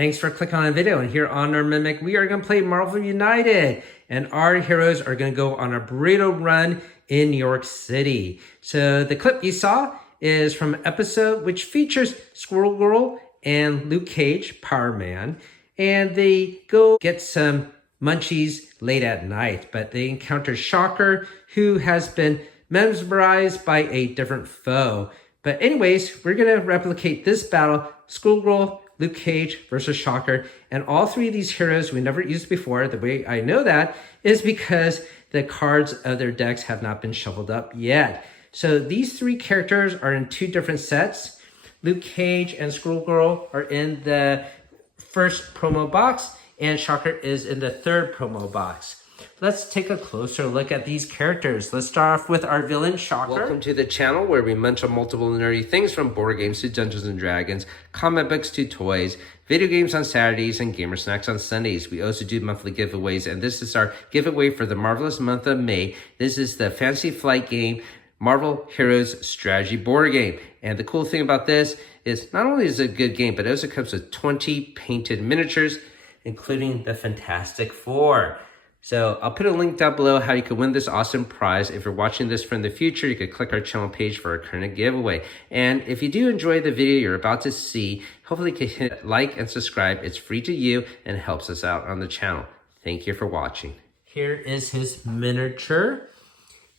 Thanks for clicking on the video. And here on our Mimic, we are going to play Marvel United. And our heroes are going to go on a burrito run in New York City. So the clip you saw is from an episode which features Squirrel Girl and Luke Cage, Power Man. And they go get some munchies late at night. But they encounter Shocker, who has been mesmerized by a different foe. But anyways, we're going to replicate this battle. Squirrel Girl, Luke Cage versus Shocker. And all three of these heroes we never used before. The way I know that is because the cards of their decks have not been shuffled up yet. So these three characters are in two different sets. Luke Cage and Squirrel Girl are in the first promo box, and Shocker is in the third promo box. Let's take a closer look at these characters. Let's start off with our villain, Shocker. Welcome to the channel where we munch on multiple nerdy things from board games to Dungeons & Dragons, comic books to toys, video games on Saturdays, and gamer snacks on Sundays. We also do monthly giveaways, and this is our giveaway for the marvelous month of May. This is the Fantasy Flight game, Marvel Heroes Strategy board game. And the cool thing about this is not only is it a good game, but it also comes with 20 painted miniatures, including the Fantastic Four. So I'll put a link down below how you can win this awesome prize. If you're watching this from the future, you could click our channel page for our current giveaway. And if you do enjoy the video you're about to see, hopefully you can hit like and subscribe. It's free to you and helps us out on the channel. Thank you for watching. Here is his miniature.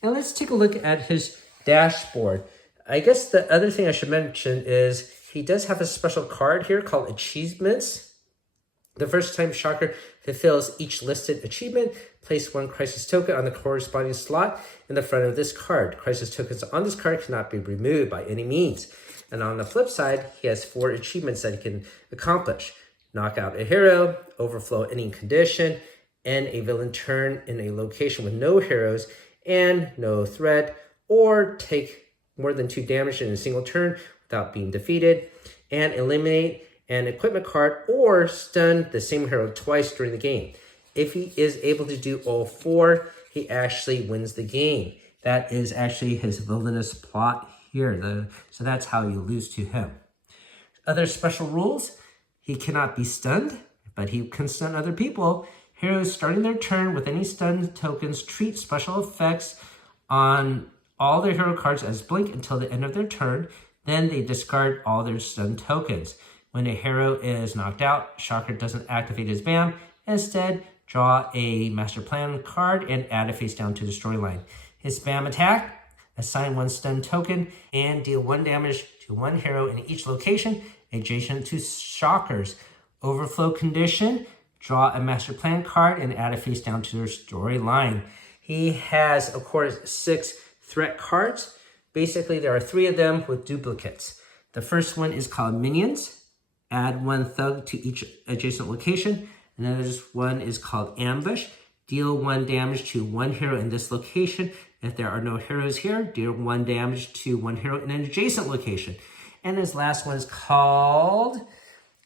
And let's take a look at his dashboard. I guess the other thing I should mention is he does have a special card here called Achievements. The first time Shocker fulfills each listed achievement, place one crisis token on the corresponding slot in the front of this card. Crisis tokens on this card cannot be removed by any means. And on the flip side, he has 4 achievements that he can accomplish. Knock out a hero, overflow any condition, end a villain turn in a location with no heroes and no threat, or take more than 2 damage in a single turn without being defeated, and eliminate an equipment card or stun the same hero twice during the game. If he is able to do all 4, he actually wins the game. That is actually his villainous plot here. So that's how you lose to him. Other special rules: he cannot be stunned, but he can stun other people. Heroes starting their turn with any stun tokens treat special effects on all their hero cards as blink until the end of their turn. Then they discard all their stun tokens. When a hero is knocked out, Shocker doesn't activate his BAM. Instead, draw a Master Plan card and add a face down to the storyline. His BAM attack: assign 1 stun token and deal 1 damage to 1 hero in each location adjacent to Shocker's. Overflow condition: draw a Master Plan card and add a face down to their storyline. He has, of course, 6 threat cards. Basically, there are 3 of them with duplicates. The first one is called Minions. Add 1 thug to each adjacent location. Another one is called Ambush. Deal 1 damage to 1 hero in this location. If there are no heroes here, deal 1 damage to 1 hero in an adjacent location. And his last one is called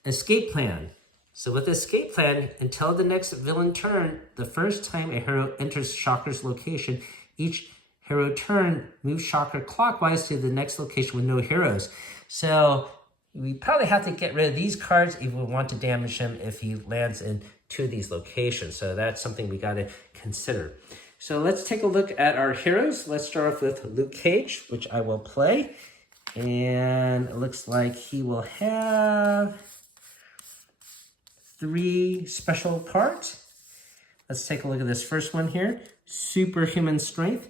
Escape Plan. So with Escape Plan, until the next villain turn, the first time a hero enters Shocker's location, each hero turn moves Shocker clockwise to the next location with no heroes. So we probably have to get rid of these cards if we want to damage him if he lands in 2 of these locations. So that's something we got to consider. So let's take a look at our heroes. Let's start off with Luke Cage, which I will play. And it looks like he will have 3 special cards. Let's take a look at this first one here. Superhuman Strength.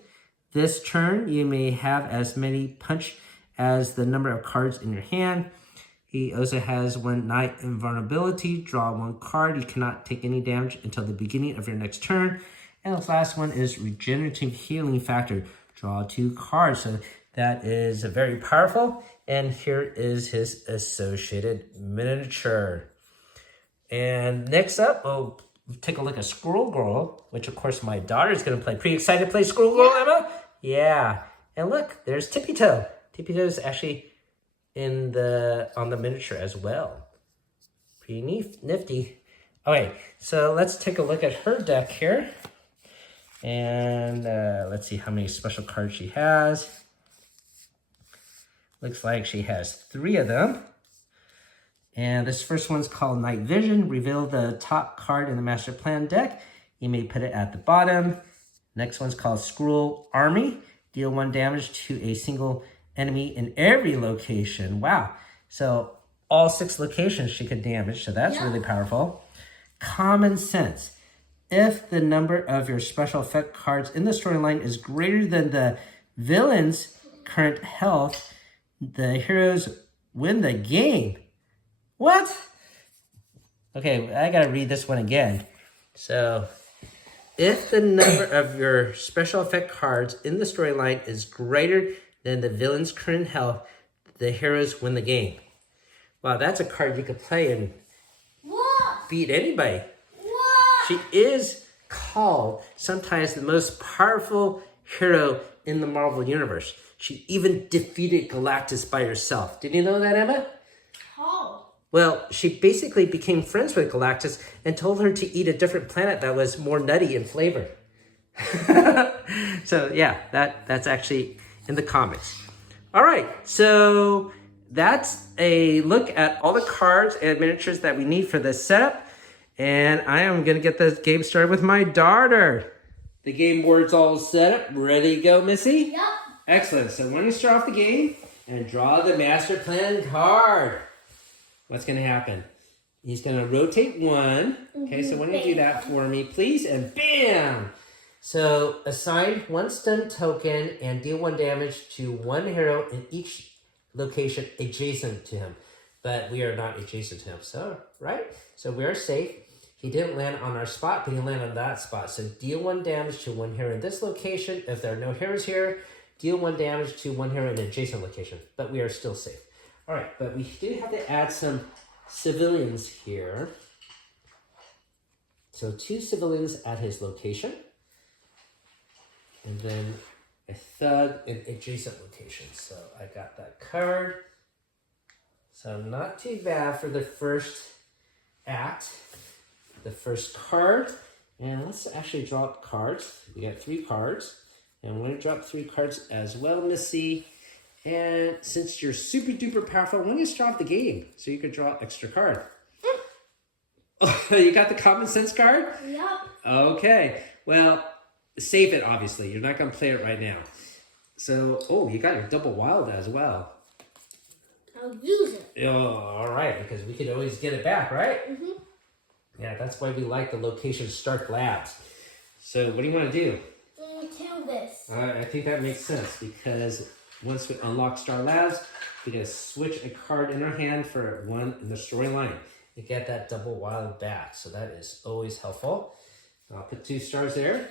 This turn, you may have as many punch as the number of cards in your hand. He also has 1 Night Invulnerability. Draw 1 card. You cannot take any damage until the beginning of your next turn. And the last one is Regenerative Healing Factor. Draw 2 cards. So that is very powerful. And here is his associated miniature. And next up, we'll take a look at Squirrel Girl, which of course my daughter is going to play. Pretty excited to play Squirrel Girl, Emma? Yeah. And look, there's Tippy Toe. Tippy Toe is actually on the miniature as well. Pretty nifty. All right, so let's take a look at her deck here. And let's see how many special cards she has. Looks like she has 3 of them. And this first one's called Night Vision. Reveal the top card in the Master Plan deck. You may put it at the bottom. Next one's called Squirrel Army. Deal 1 damage to a single enemy in every location. Wow. So all 6 locations she could damage, so that's really powerful. Common Sense. If the number of your special effect cards in the storyline is greater than the villain's current health, the heroes win the game. What? Okay, I gotta read this one again. So, if the number of your special effect cards in the storyline is greater than the villain's current health, the heroes win the game. Wow, that's a card you could play and beat anybody. She is called sometimes the most powerful hero in the Marvel Universe. She even defeated Galactus by herself. Did you know that, Emma? How? Well, she basically became friends with Galactus and told her to eat a different planet that was more nutty in flavor. So yeah, that's actually in the comics. All right, so that's a look at all the cards and miniatures that we need for this setup. And I am going to get this game started with my daughter. The game board's all set up. Ready to go, Missy? Yep. Excellent. So why don't you start off the game and draw the Master Plan card. What's going to happen? He's going to rotate 1. Okay, so why don't you do that for me, please? And bam! So assign 1 stun token and deal 1 damage to 1 hero in each location adjacent to him. But we are not adjacent to him, so, right? So we are safe. He didn't land on our spot, but he landed on that spot. So deal 1 damage to 1 hero in this location. If there are no heroes here, deal 1 damage to 1 hero in an adjacent location. But we are still safe. All right, but we do have to add some civilians here. So 2 civilians at his location. And then a thug in adjacent locations. So I got that covered. So not too bad for the first act. The first card. And let's actually drop cards. We got 3 cards. And we're going to drop 3 cards as well, Missy. And since you're super duper powerful, why don't you start off the game so you can draw an extra card? Oh, you got the Common Sense card? Yep. Okay. Well, save it, obviously. You're not going to play it right now. So, oh, you got your double wild as well. I'll use it. Oh, all right, because we could always get it back, right? Mm-hmm. Yeah, that's why we like the location Stark Labs. So, what do you want to do? Kill this. I think that makes sense because once we unlock Star Labs, we're going to switch a card in our hand for 1 in the storyline to get that double wild back. So that is always helpful. I'll put 2 stars there.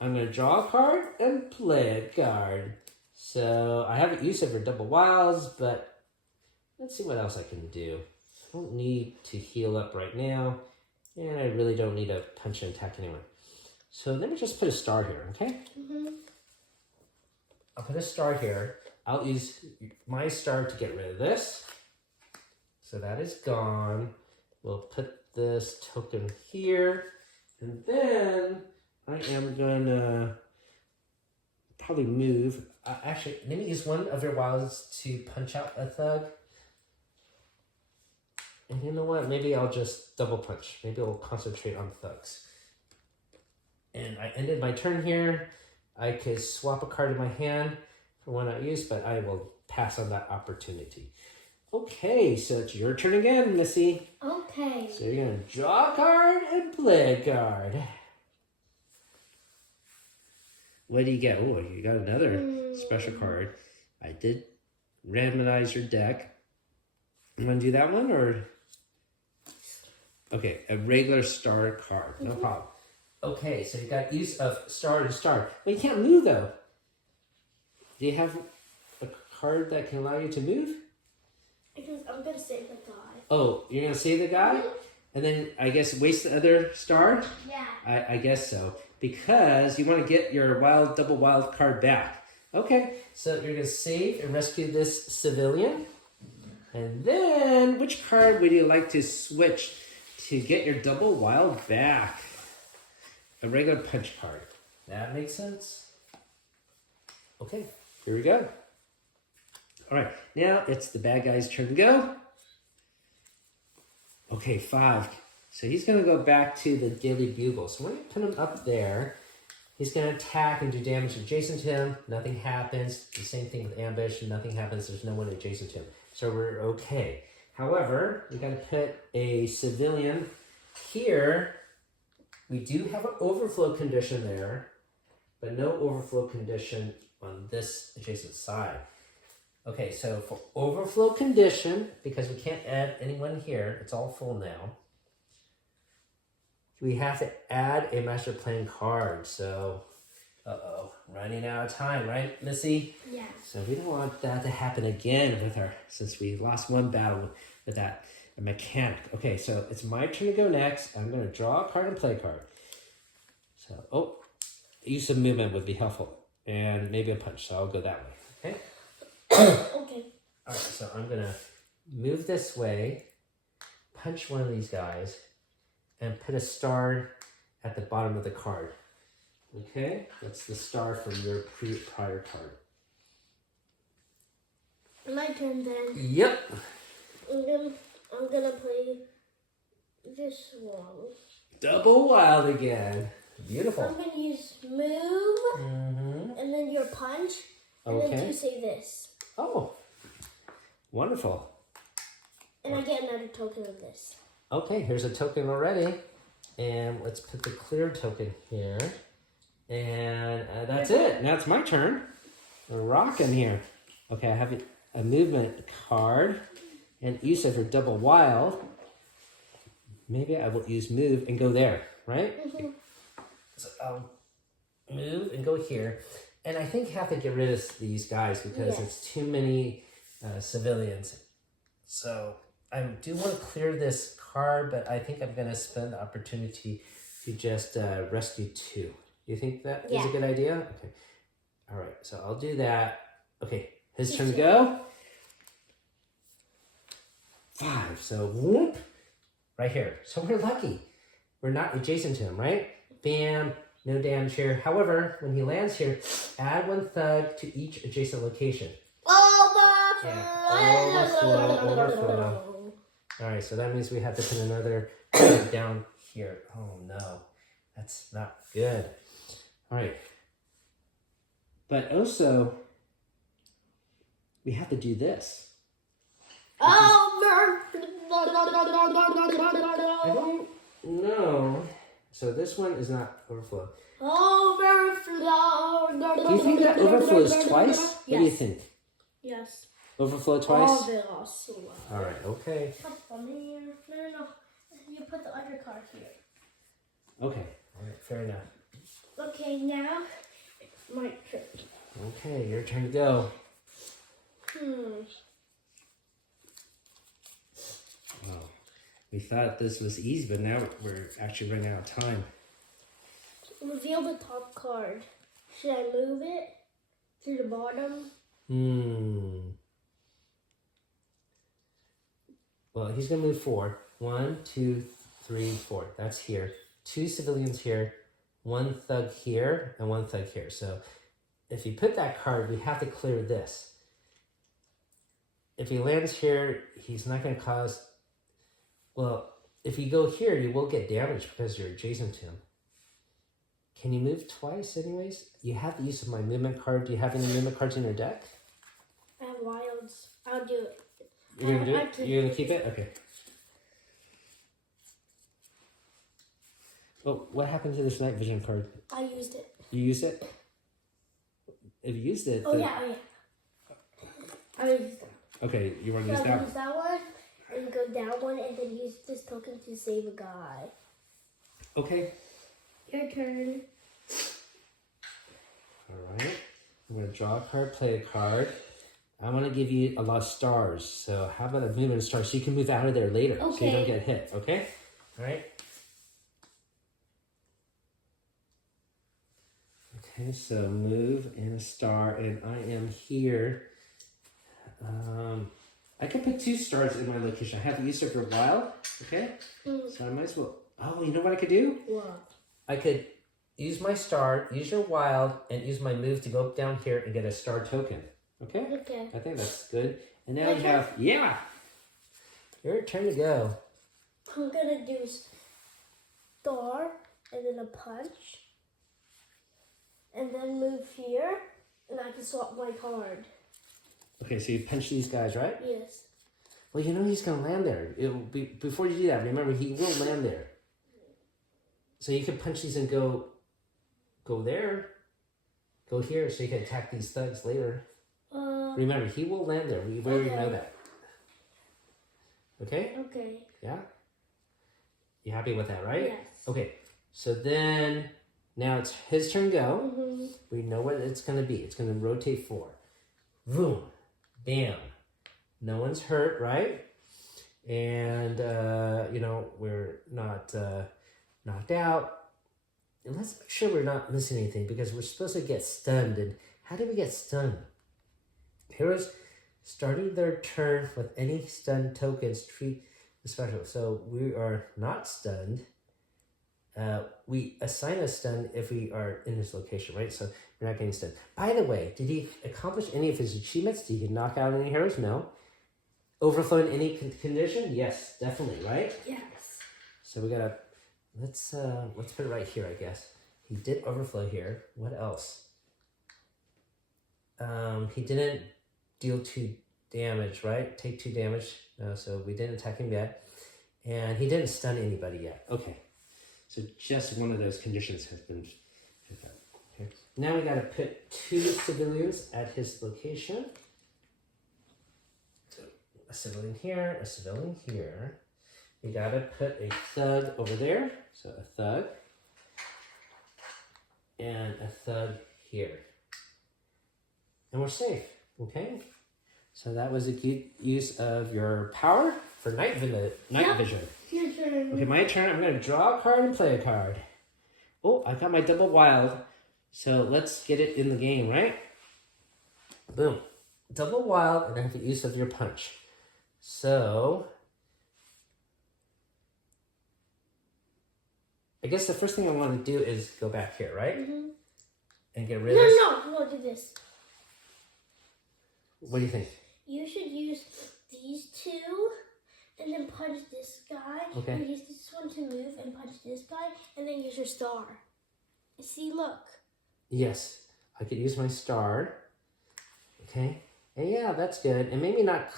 I'm going to draw a card and play a card. So I haven't used it for double wilds, but let's see what else I can do. I don't need to heal up right now, and I really don't need to punch and attack anyone. So let me just put a star here, okay? Mm-hmm. I'll put a star here. I'll use my star to get rid of this. So that is gone. We'll put this token here. And then I am going to probably move. Actually, let me use 1 of your wilds to punch out a thug. And you know what? Maybe I'll just double punch. Maybe I'll concentrate on thugs. And I ended my turn here. I could swap a card in my hand for one I use, but I will pass on that opportunity. Okay, so it's your turn again, Missy. Okay. So you're going to draw a card and play a card. What do you get? Oh, you got another special card. I did randomize your deck. You want to do that one or? Okay, a regular star card. No problem. Okay, so you got use of star to star. But you can't move though. Do you have a card that can allow you to move? Because I'm going to save the guy. Oh, you're going to save the guy? And then I guess waste the other star? Yeah. I guess so. Because you want to get your double wild card back. Okay, so you're going to save and rescue this civilian. And then, which card would you like to switch to get your double wild back? A regular punch card. That makes sense? Okay, here we go. All right, now it's the bad guy's turn to go. Okay, 5. So he's going to go back to the Daily Bugle. So we're going to put him up there. He's going to attack and do damage adjacent to him. Nothing happens. The same thing with ambush. Nothing happens. There's no one adjacent to him. So we're okay. However, we got to put a civilian here. We do have an overflow condition there, but no overflow condition on this adjacent side. Okay, so for overflow condition, because we can't add anyone here, it's all full now. We have to add a master plan card. So, running out of time, right, Missy? Yeah. So we don't want that to happen again with our, since we lost one battle with that mechanic. Okay, so it's my turn to go next. I'm going to draw a card and play a card. So, use of movement would be helpful. And maybe a punch, so I'll go that way, okay? Okay. All right, so I'm going to move this way, punch one of these guys, and put a star at the bottom of the card. Okay? That's the star from your prior card. My turn then. Yep. I'm gonna play this one. Double wild again. Beautiful. I'm gonna use move, and then your punch, and then you say this. Oh, wonderful. And I get another token of this. Okay, here's a token already. And let's put the clear token here. And that's it. Now it's my turn. We're rocking here. Okay, I have a movement card. And use it for double wild. Maybe I will use move and go there, right? So I'll move and go here. And I think I have to get rid of these guys because it's too many civilians. So I do want to clear this card, but I think I'm going to spend the opportunity to just rescue 2. You think that is a good idea? Okay. All right. So I'll do that. Okay. His turn to go. 5. So whoop, right here. So we're lucky. We're not adjacent to him, right? Bam. No damage here. However, when he lands here, add 1 thug to each adjacent location. Overflow. All right, so that means we have to put another down here. Oh no, that's not good. All right, but also we have to do this. I don't know. So this one is not overflow. Overflow. Do you think that overflows twice? Yes. What do you think? Yes. Overflow twice? All right, okay. No. You put the undercard here. Okay, all right, fair enough. Okay, now my turn. Okay, your turn to go. Oh, we thought this was easy, but now we're actually running out of time. Reveal the top card. Should I move it to the bottom? Well, he's going to move 4. 1, 2, 3, 4. That's here. 2 civilians here. 1 thug here and 1 thug here. So if you put that card, we have to clear this. If he lands here, he's not going to cause... Well, if you go here, you will get damage because you're adjacent to him. Can you move twice anyways? You have the use of my movement card. Do you have any movement cards in your deck? I have wilds. I'll do it. You're going to do it? You're going to keep it? Okay. Well, what happened to this night vision card? I used it. You used it? If you used it... Oh, yeah. I used it. Okay, you want to use that? Use that one, and go down one, and then use this token to save a guy. Okay. Your turn. All right. I'm going to draw a card, play a card. I want to give you a lot of stars. So how about a movement of stars so you can move out of there later so you don't get hit, okay? All right. Okay, so move and a star, and I am here. I can put 2 stars in my location. I have the use of your wild, okay? So I might as well... Oh, you know what I could do? What? I could use my star, use your wild, and use my move to go down here and get a star token. Okay? Okay. I think that's good. And now you have... Yeah! Your turn to go. I'm gonna do star and then a punch. And then move here, and I can swap my card. Okay, so you punch these guys, right? Yes. Well, you know he's going to land there. It'll be, before you do that, remember, he will land there. So you can punch these and go there, go here, so you can attack these thugs later. Remember, he will land there. We already know that. Okay? Okay. Yeah? You happy with that, right? Yes. Okay, so then, now it's his turn to go. Mm-hmm. We know what it's going to be. It's going to rotate 4. Boom. Bam. No one's hurt, right? And, you know, we're not knocked out. And let's make sure we're not missing anything because we're supposed to get stunned. And how did we get stunned? Heroes starting their turn with any stun tokens treat the special. So we are not stunned. We assign a stun if we are in this location, right? So we're not getting stunned. By the way, did he accomplish any of his achievements? Did he knock out any heroes? No. Overflow in any condition? Yes, definitely, right? Yes. So we gotta, let's put it right here, I guess. He did overflow here. What else? He didn't deal 2 damage, right? Take 2 damage. No, so we didn't attack him yet. And he didn't stun anybody yet. Okay. So just one of those conditions has been hit up. Okay. Now we gotta put 2 civilians at his location. So a civilian here, a civilian here. We gotta put a thug over there. So a thug. And a thug here. And we're safe, okay? So that was a good use of your power for night vision. Okay, my turn. I'm gonna draw a card and play a card. Oh, I got my double wild. So let's get it in the game, right? Boom. Double wild, and I have the use of your punch. So I guess the first thing I want to do is go back here, right? Mm-hmm. And get rid of this. No, do this. What do you think? You should use these 2 and then punch this guy. Okay. And use this one to move and punch this guy and then use your star. See, look. Yes, I could use my star. Okay. And yeah, that's good. And maybe not,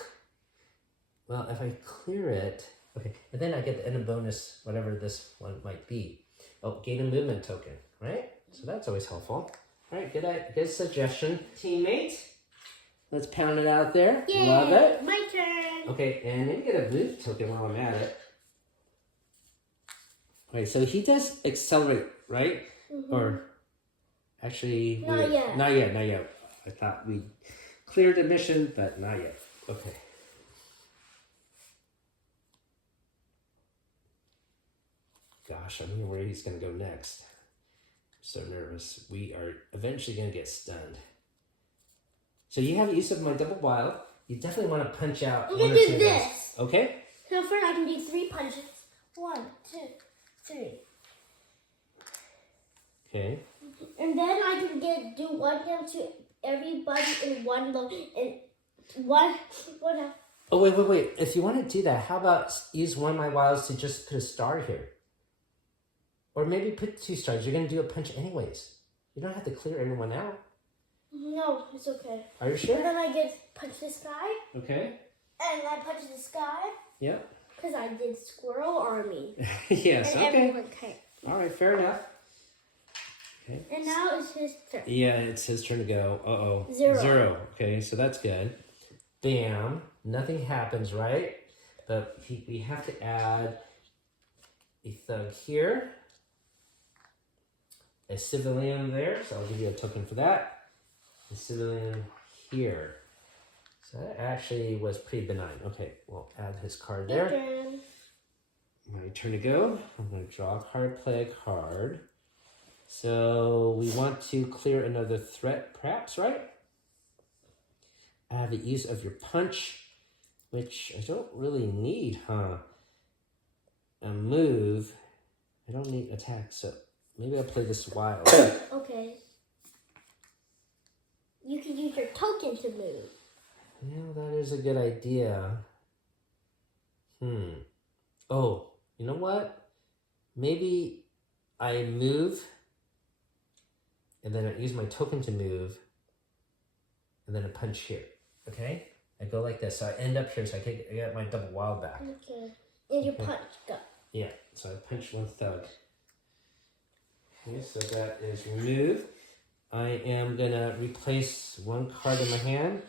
well, if I clear it, okay. And then I get the end bonus, whatever this one might be. Oh, gain a movement token, right? So that's always helpful. All right, good suggestion, teammate. Let's pound it out there. Yay, love it. my turn. Okay, and maybe get a move token while I'm at it. All right, so he does accelerate, right? Mm-hmm. Or actually, Not yet. Not yet. I thought we cleared the mission, but not yet. Okay. Gosh, I wonder where he's going to go next. I'm so nervous. We are eventually going to get stunned. So you have the use of my double wild. You definitely want to punch out. I'm going to do this. Okay? So first I can do 3 punches. 1, 2, 3. Okay. And then I can do 1 down to everybody in one low and one. Oh, wait. If you want to do that, how about use one of my wilds to just put a star here? Or maybe put 2 stars. You're going to do a punch anyways. You don't have to clear everyone out. No, it's okay. Are you sure? And then I get punch this guy. Okay. And I punch this guy. Yeah. Because I did Squirrel Army. Yes, and okay. everyone came. All right, fair enough. Okay. And now it's his turn. Yeah, it's his turn to go. Uh-oh. 0. 0. Okay, so that's good. Bam. Nothing happens, right? But we have to add a thug here. A civilian there, so I'll give you a token for that. A civilian here. So that actually was pretty benign. Okay, we'll add his card there. Again. My turn to go. I'm going to draw a card, play a card. So we want to clear another threat, perhaps, right? I have the use of your punch, which I don't really need, huh? A move. I don't need attack, so maybe I'll play this wild. Okay. You can use your token to move. Yeah, that is a good idea. Oh, you know what? Maybe I move, and then I use my token to move, and then I punch here. Okay? I go like this, so I end up here, so I get my double wild back. Okay. And you punch, go. Yeah, so I punch one thug. Okay, so that is remove. I am gonna replace one card in my hand.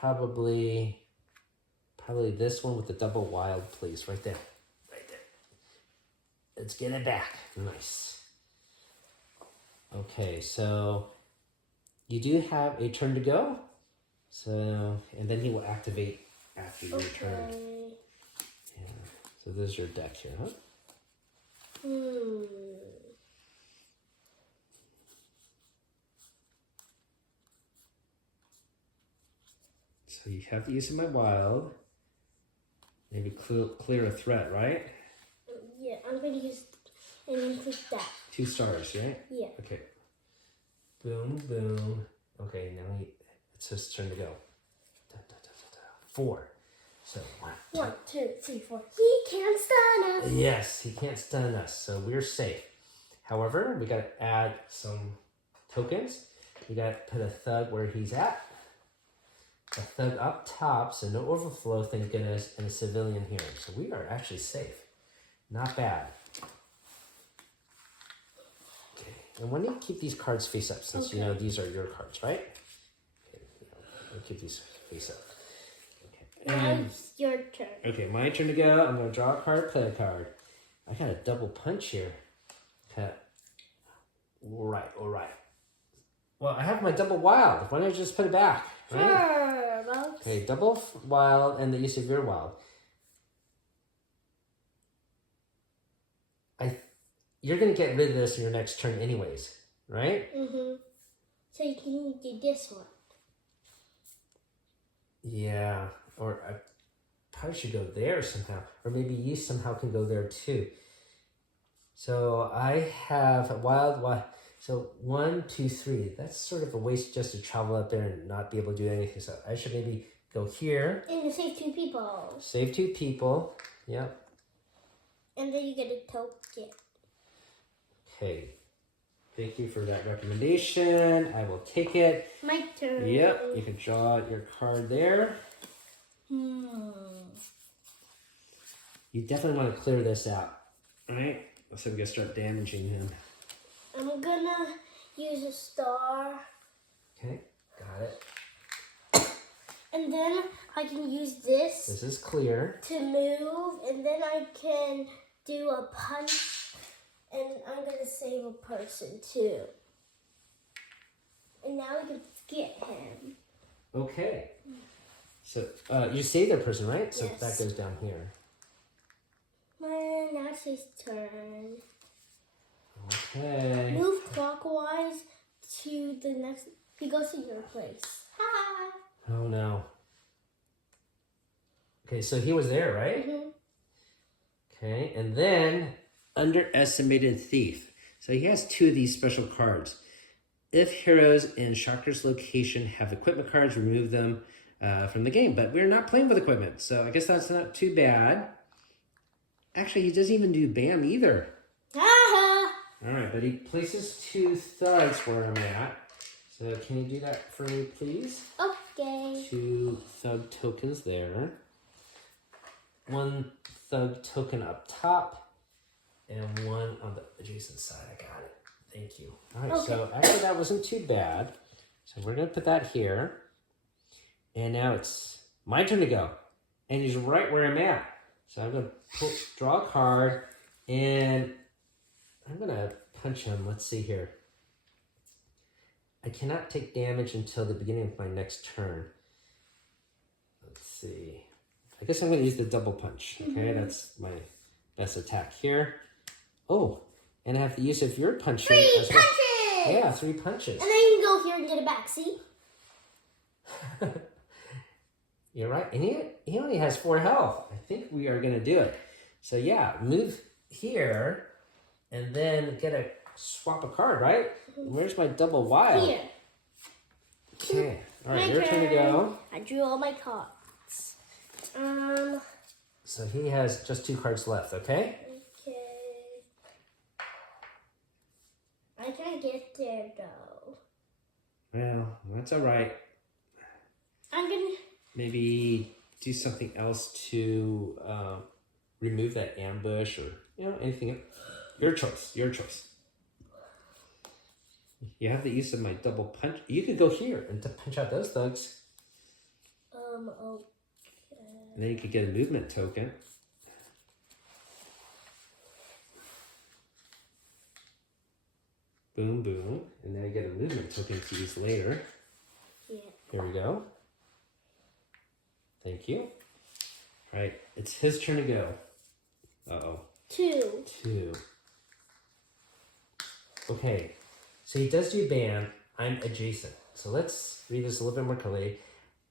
Probably this one with the double wild, please. Right there. Right there. Let's get it back. Nice. Okay, so you do have a turn to go. So, and then he will activate after your turn. Yeah. So this is your deck here, huh? So you have to use my wild. Maybe clear a threat, right? Yeah, I'm going to use and then click that. 2 stars, right? Yeah. Okay. Boom, boom. Okay, now it's his turn to go. 4. So 1, 2, 3, 4. He can't stun us. Yes, he can't stun us, so we're safe. However, we got to add some tokens. We got to put a thug where he's at. A thug up top, so no overflow, thank goodness, and a civilian here. So we are actually safe. Not bad. Okay, and when you keep these cards face up, since you know these are your cards, right? Okay, we'll keep these face up. Okay. Now it's your turn. Okay, my turn to go. I'm going to draw a card, play a card. I got a double punch here. Okay. All right. Well, I have my double wild. Why don't I just put it back? Right? Sure. Okay, double wild and the use of your wild. You're going to get rid of this in your next turn anyways, right? Mm-hmm. So you can do this one. Yeah, or I probably should go there somehow. Or maybe you somehow can go there too. So I have a wild. So 1, 2, 3. That's sort of a waste just to travel up there and not be able to do anything. So I should maybe go here. And save 2 people. Save 2 people. Yep. And then you get a token. Okay. Thank you for that recommendation. I will take it. My turn. Yep. You can draw your card there. You definitely want to clear this out. Right? So I'm going to start damaging him. I'm gonna use a star. Okay, got it. And then I can use this. This is clear. To move, and then I can do a punch, and I'm gonna save a person too. And now we can get him. Okay. So you saved that person, right? So Yes. that goes down here. Now it's his turn. Okay. Move clockwise to the next. He goes to your place. Hi. Oh no. Okay, so he was there, right? Mm-hmm. Okay, and then underestimated thief. So he has 2 of these special cards. If heroes in Shocker's location have equipment cards, remove them from the game. But we're not playing with equipment, so I guess that's not too bad. Actually, he doesn't even do BAM either. All right, but he places 2 thugs where I'm at. So can you do that for me, please? Okay. 2 thug tokens there. 1 thug token up top. And 1 on the adjacent side. I got it. Thank you. All right, Okay. so actually that wasn't too bad. So we're going to put that here. And now it's my turn to go. And he's right where I'm at. So I'm going to draw a card. And I'm going to punch him. Let's see here. I cannot take damage until the beginning of my next turn. Let's see. I guess I'm going to use the double punch. Okay, that's my best attack here. Oh, and I have the use of your punch. 3 as well. punches! Yeah, 3 punches. And then you can go here and get it back, see? You're right. And he only has 4 health. I think we are going to do it. So yeah, move here. And then swap a card, right? Where's my double wild? Here. Okay. All right, My your turn to go. I drew all my cards. So he has just 2 cards left, okay? Okay. I can't get there though. Well, that's all right. I'm gonna... Maybe do something else to remove that ambush or, anything else. Your choice, your choice. You have the use of my double punch. You could go here and to punch out those thugs. Okay. And then you could get a movement token. Boom, boom. And then you get a movement token to use later. Yeah. Here we go. Thank you. All right, it's his turn to go. Uh-oh. 2. 2. Okay, so he does do ban. I'm adjacent. So let's read this a little bit more clearly.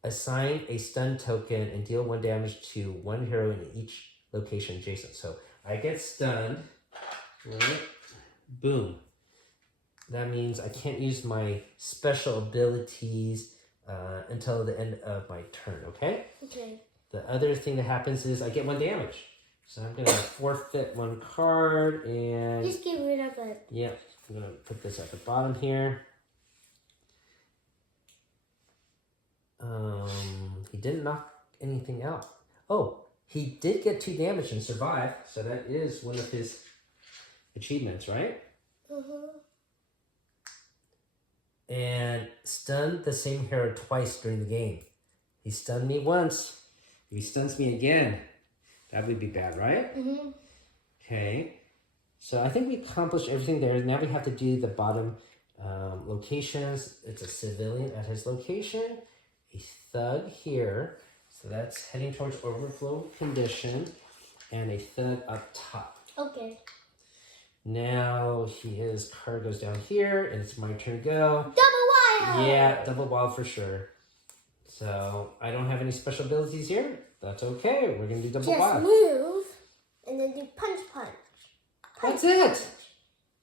Assign a stun token and deal 1 damage to 1 hero in each location adjacent. So I get stunned, right? Boom. That means I can't use my special abilities until the end of my turn, okay? Okay. The other thing that happens is I get 1 damage. So I'm going to forfeit 1 card and... Just get rid of it. Yeah, I'm going to put this at the bottom here. He didn't knock anything out. Oh, he did get 2 damage and survive. So that is one of his achievements, right? And stunned the same hero twice during the game. He stunned me once. If he stuns me again, that would be bad, right? Okay. So I think we accomplished everything there. Now we have to do the bottom locations. It's a civilian at his location. A thug here. So that's heading towards overflow condition. And a thug up top. Okay. Now his card goes down here, and it's my turn to go. Double wild! Yeah, double wild for sure. So I don't have any special abilities here. That's okay. We're going to do double wild. Just move, and then do punch. That's it.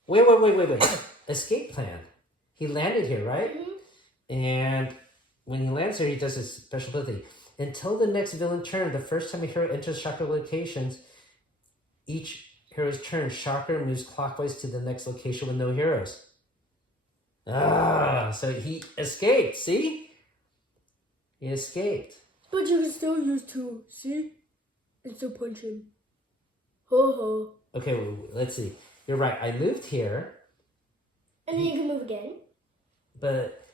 Wait. Escape plan. He landed here, right? And when he lands here, he does his special ability. Until the next villain turn, the first time a hero enters chakra locations, each hero's turn, chakra moves clockwise to the next location with no heroes. So he escaped, see? He escaped. But you can still use 2, see? And still punch him. Ho ho. Okay, let's see. You're right, I moved here. And then you can move again. But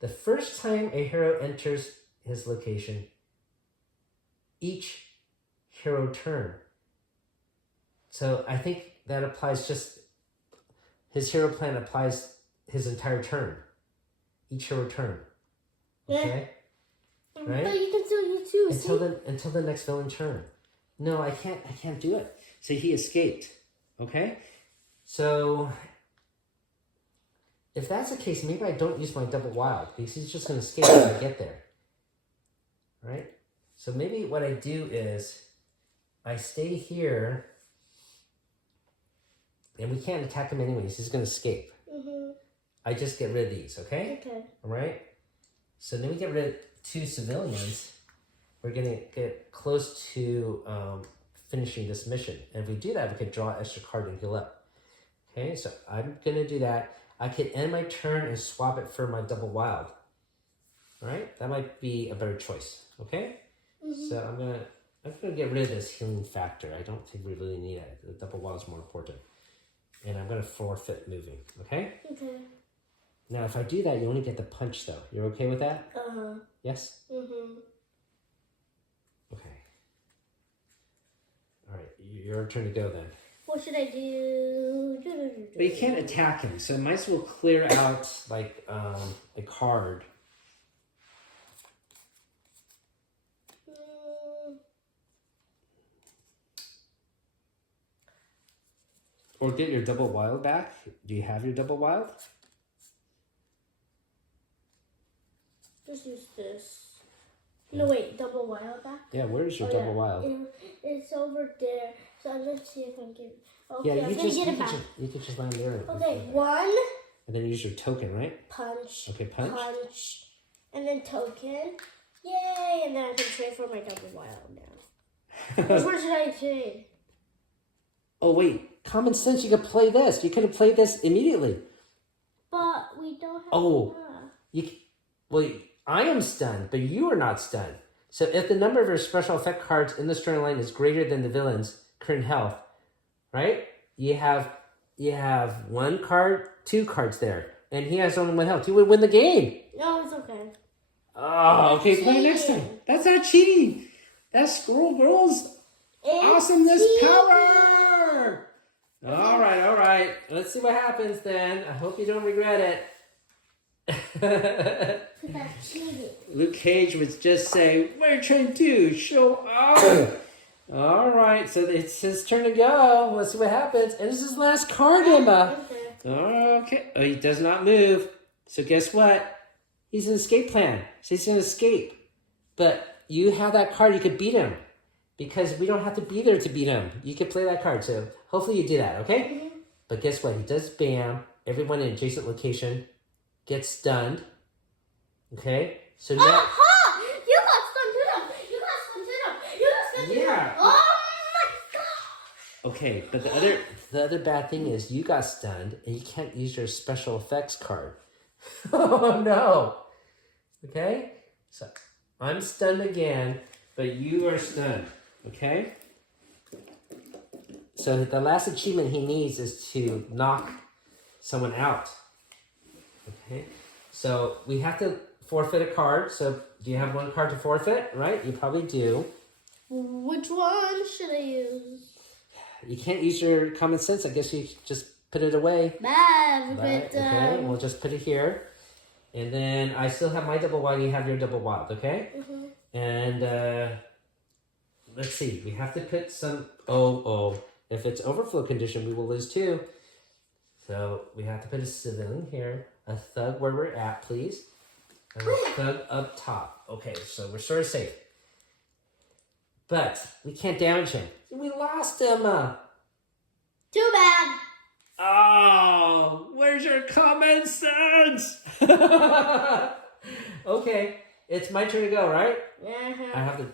the first time a hero enters his location, each hero turn. So I think that applies just, his hero plan applies his entire turn. Each hero turn. Okay? Right? But you can still use 2, Until the next villain turn. No, I can't do it. So he escaped. Okay? So if that's the case, maybe I don't use my double wild because he's just gonna escape when I get there. Right? So maybe what I do is I stay here. And we can't attack him anyways. He's going to escape. I just get rid of these, okay? Okay. All right? So then we get rid of 2 civilians. We're going to get close to finishing this mission. And if we do that, we could draw an extra card and heal up. Okay, so I'm going to do that. I could end my turn and swap it for my double wild. All right? That might be a better choice, okay? So I'm going to get rid of this healing factor. I don't think we really need it. The double wild is more important. And I'm going to forfeit moving, okay? Okay. Now, if I do that, you only get the punch, though. You're okay with that? Yes? Okay. All right, your turn to go then. What should I do? But you can't attack him, so I might as well clear out, like, a card. Or get your double wild back. Do you have your double wild? Just use this. No, wait, double wild back? Yeah, where's your double wild? It's over there. So I'm going to see if I can... Okay, Yeah, I'm going to get it back. You could just land there. Okay, 1. And then use your token, right? Punch. Okay, punch. And then token. Yay! And then I can trade for my double wild now. Which one should I change? Oh, wait. Common sense, you could play this. You could have played this immediately. But we don't have Oh, enough. well, I am stunned, but you are not stunned. So if the number of your special effect cards in the storyline is greater than the villain's current health, right? You have 1 card, 2 cards there, and he has only 1 health. You would win the game. No, it's okay. Oh, okay, play next time. That's not cheating. That's Squirrel Girl's awesomeness power. All right. Let's see what happens then. I hope you don't regret it. That's cheating. Luke Cage was just saying, what are you trying to do? Show off. All right, so it's his turn to go. Let's see what happens. And this is his last card, Emma. Okay. Oh, he does not move. So guess what? He's an escape plan. So he's going to escape. But you have that card. You could beat him. Because we don't have to be there to beat him. You could play that card. So hopefully you do that, okay? Mm-hmm. But guess what? He does bam. Everyone in adjacent location gets stunned. Okay? So now... Aha! You got stunned to them! Yeah. Oh my god! Okay, but the other bad thing is you got stunned and you can't use your special effects card. Oh no! Okay, so I'm stunned again, but you are stunned. Okay. So the last achievement he needs is to knock someone out. Okay, so we have to forfeit a card. So do you have 1 card to forfeit? Right, you probably do. Which one should I use? You can't use your common sense. I guess you just put it away. Bad, Right, but okay, we'll just put it here. And then I still have my double wild, you have your double wild, okay? Mm-hmm. And let's see, we have to put some, if it's overflow condition, we will lose 2. So we have to put a civilian here, a thug where we're at, please. And a thug up top. Okay, so we're sort of safe. But we can't damage him. We lost him. Too bad. Oh, where's your common sense? Okay, it's my turn to go, right? Uh-huh. I have to,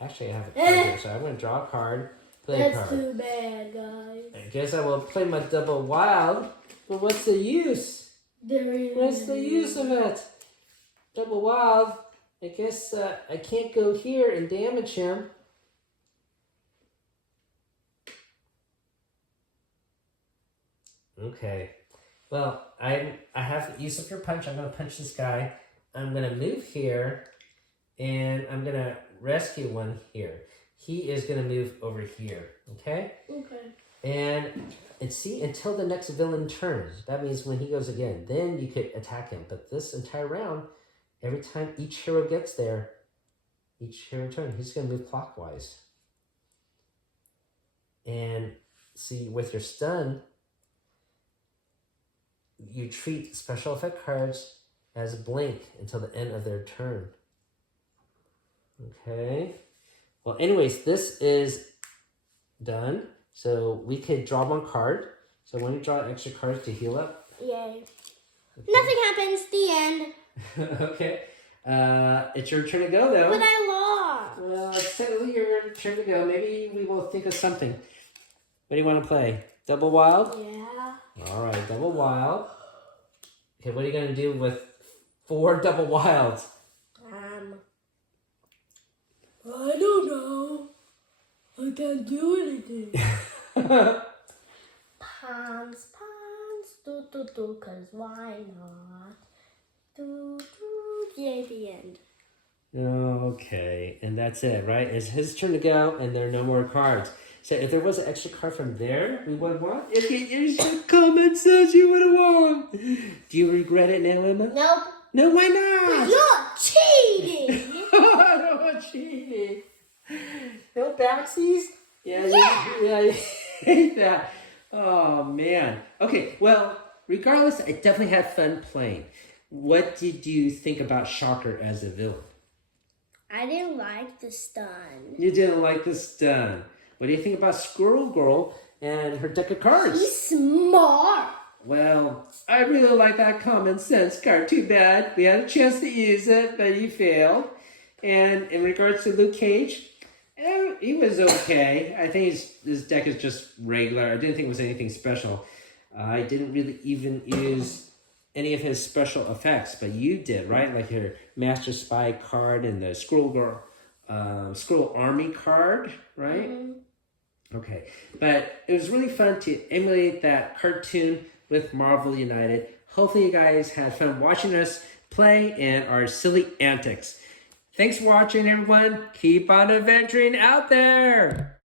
actually I have a card here, so I'm going to draw a card, play a card. That's too bad, guys. I guess I will play my double wild, but what's the use? What's the use of it? Double wild, I guess I can't go here and damage him. Okay. Well, I have to use up your punch. I'm going to punch this guy. I'm going to move here, and I'm going to rescue one here. He is going to move over here, okay? Okay. And see, until the next villain turns. That means when he goes again, then you could attack him. But this entire round, every time each hero gets there, each hero turn, he's going to move clockwise. And see, with your stun, you treat special effect cards as blink until the end of their turn. Okay. Well, anyways, this is done. So we could draw 1 card. So when you draw extra cards to heal up. Yay. Okay. Nothing happens. The end. Okay. It's your turn to go, though. But I lost. Well, it's technically your turn to go. Maybe we will think of something. What do you want to play? Double wild? Yeah. All right, double wild. Okay, what are you going to do with 4 double wilds? I don't know. I can't do anything. Pants, do, cause why not? Do, yay, the end. Okay, and that's it, right? It's his turn to go, and there are no more cards. So if there was an extra card from there, we would have won. If you used your common sense, you would have won. Do you regret it now, Emma? Nope. No, why not? You're cheating. No cheating. No backsies? Yeah, I hate that. Oh, man. Okay, well, regardless, I definitely had fun playing. What did you think about Shocker as a villain? I didn't like the stun. You didn't like the stun. What do you think about Squirrel Girl and her deck of cards? He's smart. Well, I really like that common sense card. Too bad. We had a chance to use it, but you failed. And in regards to Luke Cage, He was okay. I think his deck is just regular. I didn't think it was anything special. I didn't really even use any of his special effects, but you did, right? Like your Master Spy card and the Squirrel Army card, right? Okay, but it was really fun to emulate that cartoon with Marvel United. Hopefully you guys had fun watching us play and our silly antics. Thanks for watching, everyone. Keep on adventuring out there.